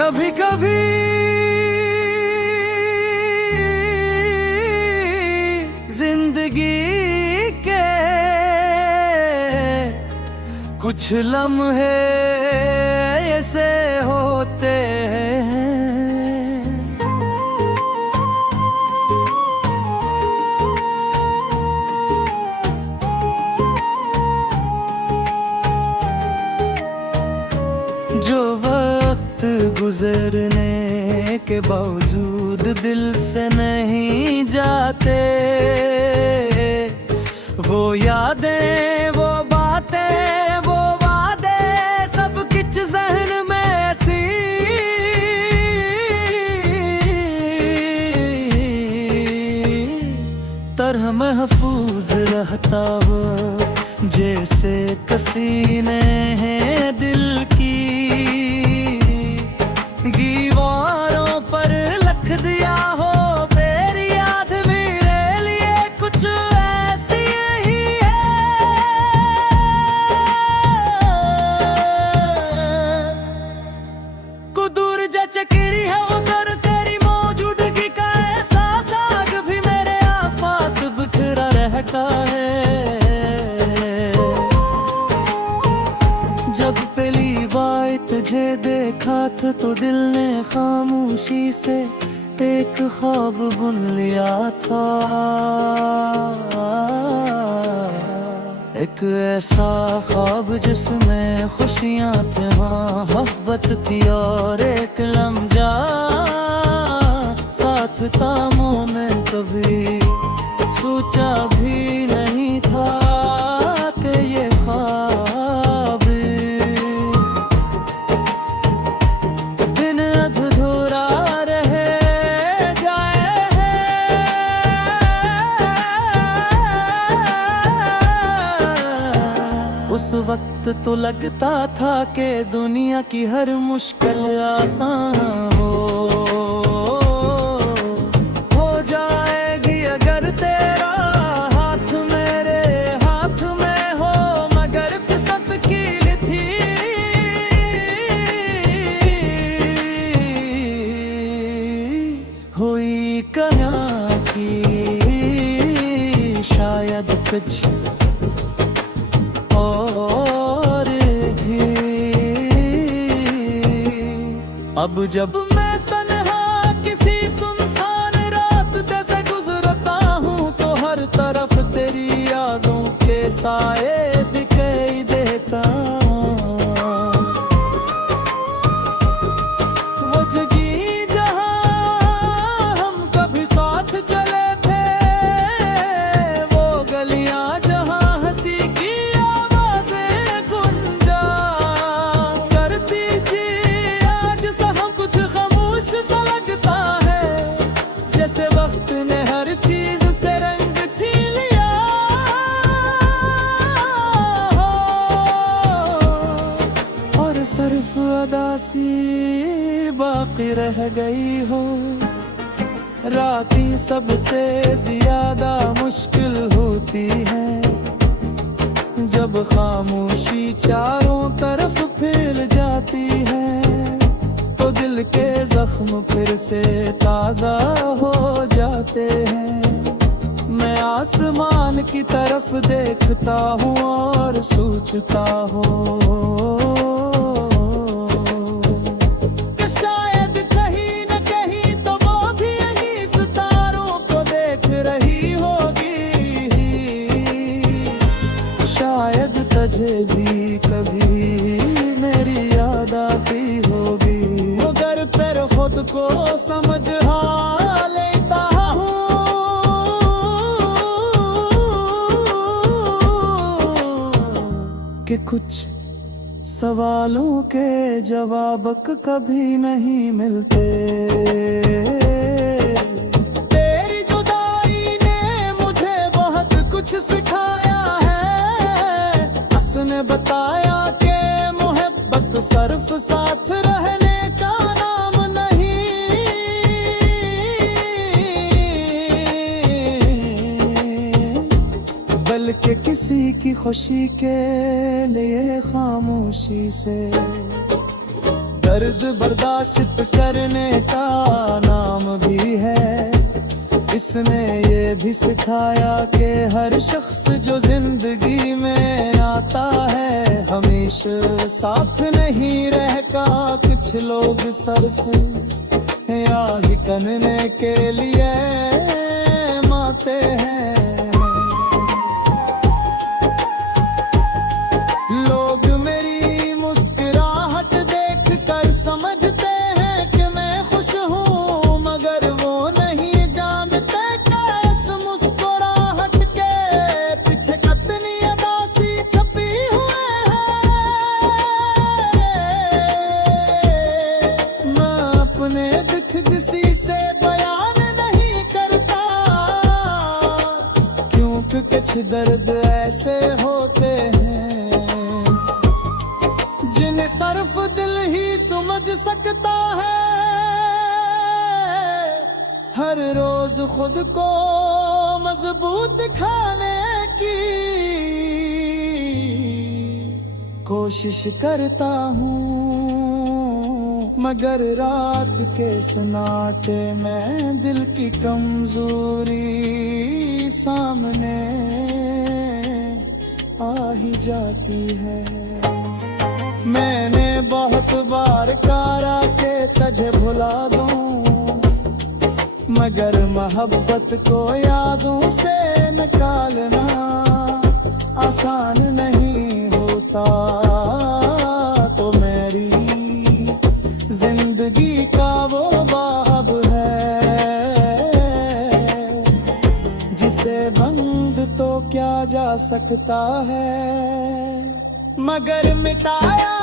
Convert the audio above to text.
कभी कभी जिंदगी के कुछ लम्हे ऐसे होते हैं जो वक्त गुजरने के बावजूद दिल से नहीं जाते, वो यादें, वो बातें, वो वादे, सब कुछ जहन में ऐसी तरह महफूज रहता हो जैसे कसीने हैं दिल की दीवारों पर लिख दिया हो। मेरी याद मेरे लिए कुछ ऐसी ही है। कुदूर जचकिरी है उधर तेरी मौजूदगी का एहसास आग भी मेरे आसपास बिखरा रहता है। जब पहली बार तुझे देखा था तो दिल ने खामोशी से एक ख्वाब बुन लिया था, एक ऐसा ख्वाब जिसमें खुशियाँ थी, मोहब्बत थी और एक लम्हा साथ था। में कभी सोचा भी नहीं था कि ये ख्वाब दिन अधूरा रह जाए है। उस वक्त तो लगता था कि दुनिया की हर मुश्किल आसान हो जाएगी अगर तेरा हाथ मेरे हाथ में हो। मगर किस्मत की थी हुई कहाँ की शायद कुछ और भी। अब जब मैं तन्हा किसी सुनसान रास्ते से गुजरता हूँ तो हर तरफ तेरी यादों के साए दिखाई देता। वो जगह जहाँ हम कभी साथ चले थे, वो गलियाँ जहाँ हंसी की आवाजें गुंजा करती थी, आज सब कुछ खामोश सा लगता है जैसे वक्त ने हर चीज से रंग छीन लिया और सिर्फ अदासी बाकी रह गई हो। रातें सबसे ज्यादा मुश्किल होती है जब खामोशी चारों तरफ फैल जाती है, तो दिल के जख्म फिर से ताजा हो जाते हैं। मैं आसमान की तरफ देखता हूँ और सोचता हूँ कि शायद कहीं न कहीं तो वो भी यही सितारों को देख रही होगी। शायद तुझे भी कभी मेरी याद आती होगी, मगर फिर खुद को समझ लेता हूँ कि कुछ सवालों के जवाब कभी नहीं मिलते। तेरी जुदाई ने मुझे बहुत कुछ सिखाया है। उसने बताया कि मोहब्बत सिर्फ साथ रहने का नाम नहीं, बल्कि किसी की खुशी के लिए खामोशी से दर्द बर्दाश्त करने का नाम भी है। इसने ये भी सिखाया कि हर शख्स जो जिंदगी में आता है हमेशा साथ नहीं रहता। कुछ लोग सिर्फ या ही करने के लिए माते हैं। लोग मेरी मुस्कुराहट देख कर समझते हैं कि मैं खुश हूँ, मगर वो नहीं जानते कि इस मुस्कुराहट के पीछे कितनी उदासी छपी हुई है। मैं अपने दुख किसी से बयान नहीं करता, क्योंकि कुछ दर्द ऐसे होते हैं जिन्हें सिर्फ दिल ही समझ सकता है। हर रोज खुद को मजबूत दिखाने की कोशिश करता हूँ, मगर रात के सन्नाटे में दिल की कमजोरी सामने आ ही जाती है। मैंने बहुत बार कहा के तुझे भुला दूं, मगर मोहब्बत को यादों से निकालना आसान नहीं होता। तो मेरी जिंदगी का वो बाब है जिसे बंद तो क्या जा सकता है, मगर मिटाया